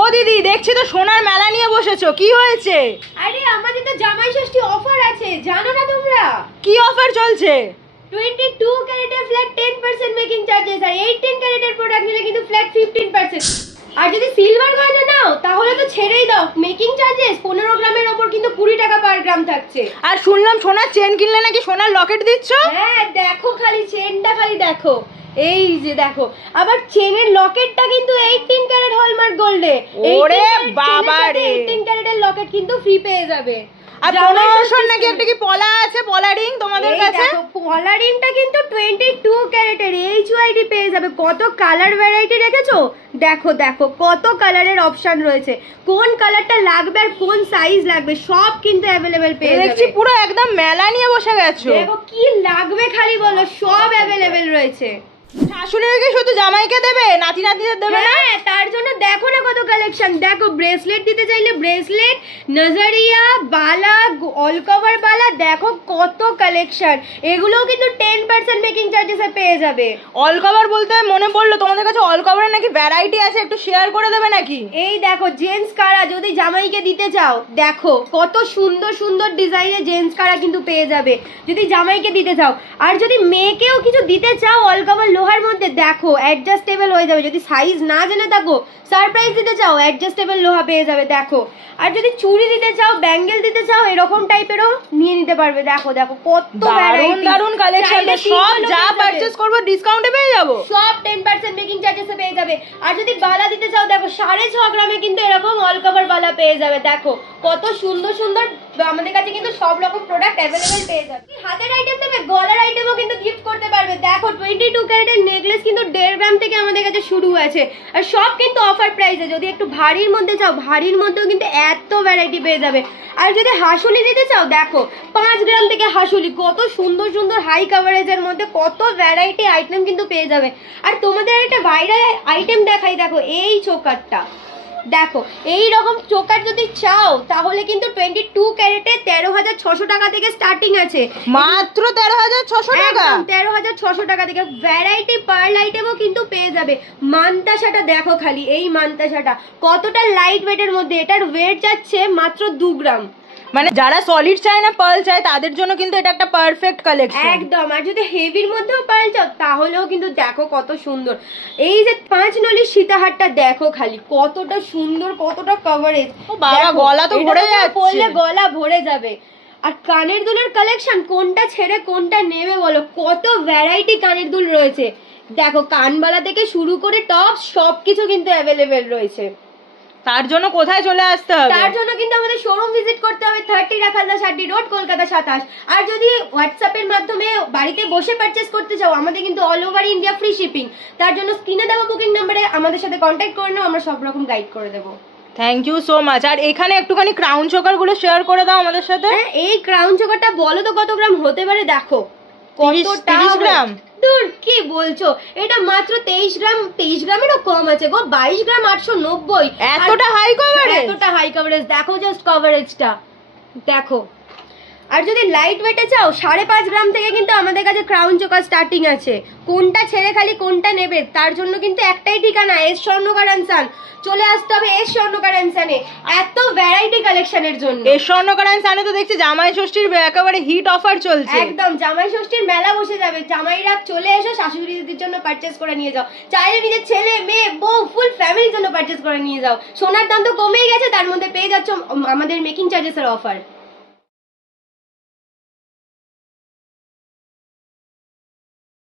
ও দিদি, দেখছি তো সোনার মেলা নিয়ে বসেছো, কি হয়েছে? আরে আমাদের তো জামাই ষষ্ঠী অফার আছে, জানো না তোমরা? কি অফার চলছে? 22 ক্যারেটের ফ্ল্যাট 10% মেকিং চার্জেস, আর 18 ক্যারেটের প্রোডাক্ট নিলে কিন্তু ফ্ল্যাট 15%। আর যদি সিলভার গয়না নাও তাহলে তো ছেড়েই দাও, মেকিং চার্জেস 15 গ্রামের ওপর কিন্তু 20 টাকা পার গ্রাম থাকছে। আর শুনলাম সোনার চেন কিনলে নাকি সোনার লকেট দিচ্ছ। হ্যাঁ দেখো, খালি চেনটা খালি দেখো, এই যে দেখো, আবার চেনের লকেটটা কিন্তু 18 ক্যারেট হলমার্ক গোল্ডে। ওরে বাবা রে, 18 ক্যারেটের লকেট কিন্তু ফ্রি পেয়ে যাবে। আর 1500 নাকি একটা কি পলা আছে, পলা রিং তোমাদের কাছে? পলা রিংটা কিন্তু 22 ক্যারেটের এইচইডি পেয়ে যাবে। কত কালার ভ্যারাইটি রেখেছো, দেখো দেখো কত কালারের অপশন রয়েছে, কোন কালারটা লাগবে আর কোন সাইজ লাগবে সব কিন্তু অ্যাভেলেবেল পেয়ে যাবে। দেখছি পুরো একদম মেলা নিয়ে বসে গেছো। দেখো কি লাগবে খালি বলো, সব অ্যাভেলেবেল রয়েছে। শাশুড়িকে শুধু জামাইকে দেবে, নাতি নাতিদের দেবে না? হ্যাঁ, তার জন্য দেখো না কত কালেকশন। দেখো ব্রেসলেট দিতে চাইলে ব্রেসলেট, নজরিয়া, বালা, অল কভার বালা, দেখো কত কালেকশন। এগুলোও কিন্তু 10% মেকিং চার্জেসে পেয়ে যাবে। অল কভার বলতে মনে পড়লো, তোমাদের কাছে অল কভারের নাকি ভ্যারাইটি আছে, একটু শেয়ার করে দেবে নাকি? এই দেখো জেন্টস কারা যদি জামাইকে দিতে চাও, দেখো কত সুন্দর সুন্দর ডিজাইনের জেন্টস কারা কিন্তু পেয়ে যাবে যদি জামাইকে দিতে চাও। আর যদি মেয়েকেও কিছু দিতে চাও অল কভার লোহার মধ্যে, দেখো অ্যাডজাস্টেবল হয়ে যাবে। যদি সাইজ না জেনে থাকো, সারপ্রাইজ দিতে চাও, অ্যাডজাস্টেবল লোহা পেয়ে যাবে দেখো। আর যদি চুড়ি দিতে চাও, ব্যাঙ্গেল দিতে চাও, এরকম টাইপেরও নিয়ে নিতে পারবে। দেখো দেখো কত ভ্যারাইটি, দারুন কালেকশন। সব যা পারচেজ করব ডিসকাউন্টে পেয়ে যাব, সব 10% মেকিং চার্জেসে পেয়ে যাবে। আর যদি বালা দিতে চাও, দেখো 6.5 গ্রামে কিন্তু এরকম অল কভার বালা পেয়ে যাবে। দেখো কত সুন্দর সুন্দর, আমাদের কাছে কিন্তু সব রকম প্রোডাক্ট অ্যাভেলেবেল পেয়ে যাবে। হাতের আইটেম দেবে, গলার আইটেমও কিন্তু গিফট করতে পারবে। দেখো 22 ক্যারেটের নেকলেস কিন্তু 1.5 গ্রাম থেকে আমাদের কাছে শুরু আছে, আর সব কিন্তু অফার প্রাইসে। যদি একটু ভারীর মধ্যে চাও, ভারীর মধ্যেও কিন্তু এত ভ্যারাইটি পেয়ে যাবে। আর যদি হাসুলি দিতে চাও, দেখো 5 গ্রাম থেকে হাসুলি, কত সুন্দর সুন্দর হাই কভারেজের মধ্যে কত ভ্যারাইটি আইটেম কিন্তু পেয়ে যাবে। আর তোমাদের একটা ভাইরাল আইটেম দেখাই, দেখো এই চোকারটা, দেখো এই রকম চোকার যদি চাও তাহলে কিন্তু 22 ক্যারেটে 13,600 টাকা থেকে স্টার্টিং আছে, মাত্র 13,600 টাকা, 13,600 টাকা থেকে। ভ্যারাইটি পার্ল আইটেমও কিন্তু পেয়ে যাবে। মান্তাসাটা দেখো খালি, এই মান্তাসাটা কতটা লাইট ওয়েটের মধ্যে, এটার ওয়েট যাচ্ছে মাত্র 2 গ্রাম। মানে যারা সলিড চায় না পার্ল চায় তাদের জন্য কিন্তু এটা একটা পারফেক্ট কালেকশন একদম। আর যদি হেভির মধ্যেও পার্ল চাও তাহলেও কিন্তু দেখো কত সুন্দর। এই যে 5 নলির সীতাহারটা দেখো খালি, কতটা সুন্দর, কতটা কভারেজ। ও বাবা, গলা তো ভরে যাচ্ছে, পরলে গলা ভরে যাবে। আর কানের দুলের কালেকশন কোনটা ছেড়ে কোনটা নেবে বলো, কত ভ্যারাইটি কানের দুল রয়েছে। দেখো কানবালা থেকে শুরু করে টপ সবকিছু কিন্তু অ্যাভেলেবেল রয়েছে। তার জন্য কোথায় চলে আসতে হবে? তার জন্য কিন্তু আমাদের শোরুম ভিজিট করতে হবে, 30 রাখালদা সাড্ডি রোড, কলকাতা 27। আর যদি হোয়াটসঅ্যাপের মাধ্যমে বাড়িতে বসে পারচেস করতে চাও, আমাদের কিন্তু all over India free shipping. তার জন্য স্ক্রিনে দেওয়া বুকিং নাম্বারে আমাদের সাথে কন্ট্যাক্ট করে নাও, আমরা সব রকম গাইড করে দেবো। Thank you so much. আর এখানে একটুখানি ক্রাউন চোকার গুলো শেয়ার করে দাও আমাদের সাথে। এই ক্রাউন চোকারটা বলো তো কত গ্রাম হতে পারে, দেখো 30 গ্রাম। দূর কি বলছো, এটা মাত্র 23 গ্রাম, 23 গ্রামেরও কম আছে গো, 22 গ্রাম 890। এতটা হাই কভারেজ, এতটা হাই কভারেজ, দেখো জাস্ট কভারেজটা দেখো। আর যদি লাইট ওয়েটে চাও, 5.5 গ্রাম থেকে কিন্তু আমাদের কাছে ক্রাউন চোকার স্টার্টিং আছে। কোনটা ছেড়ে খালি কোনটা নেবে, তার জন্য কিন্তু একটাই ঠিকানা, এস স্বর্ণকার আনসান। চলে আসতে হবে এস স্বর্ণকার আনসানে, এত ভ্যারাইটি কালেকশনের জন্য। এস স্বর্ণকার আনসানে তো দেখছি জামাই ষষ্ঠীর একেবারে হিট অফার চলছে। একদম জামাই ষষ্ঠীর মেলা বসে যাবে। জামাইরা চলে এসো, শাশুড়ি দিদির জন্য পারচেজ করে নিয়ে যাও, চাইলে নিজের ছেলে মেয়ে বউ ফুল ফ্যামিলির জন্য পারচেজ করে নিয়ে যাও। সোনার দাম তো কমেই গেছে, তার মধ্যে পেয়ে যাচ্ছ আমাদের মেকিং চার্জেসের অফার।